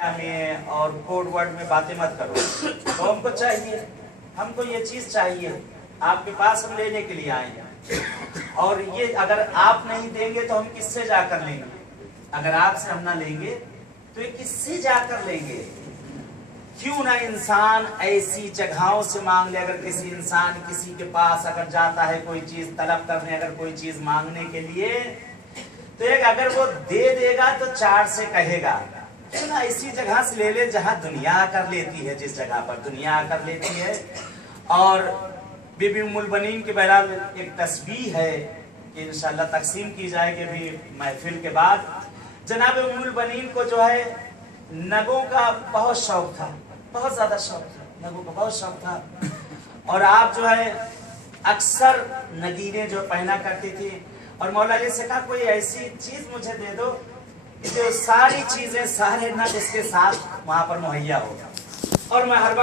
में और code word में बातें मत करो। तो हमको चाहिए, हमको ये चीज चाहिए, आपके पास हम लेने के लिए आए हैं। और ये अगर आप नहीं देंगे तो हम किससे जाकर लेंगे? अगर आपसे हम ना लेंगे तो ये किससे जाकर लेंगे? क्यों ना इंसान ऐसी जगहों से मांग ले। अगर किसी इंसान किसी के पास अगर जाता है कोई चीज तलब करने, अगर कोई चीज मांगने के लिए, तो एक अगर वो दे देगा तो चार से कहेगा। क्यों ना इसी जगह से ले ले जहां दुनिया कर लेती है, जिस जगह पर दुनिया कर लेती है। और बीबी उम्मुल बनीन के बहरहाल एक तस्बीह है कि इंशाल्लाह तकसीम की जाएगी अभी महफिल के बाद। जनाब उम्मुल बनीन को जो है नगों का बहुत शौक था, बहुत ज्यादा शौक था, नगों का बहुत शौक था। और आप जो है अक्सर नगीने जो पहना करती थी। और मौला अली से कहा कोई ऐसी चीज मुझे दे दो जो सारी चीजें सारे नग उसके साथ वहां पर मुहैया हो। और मैं हर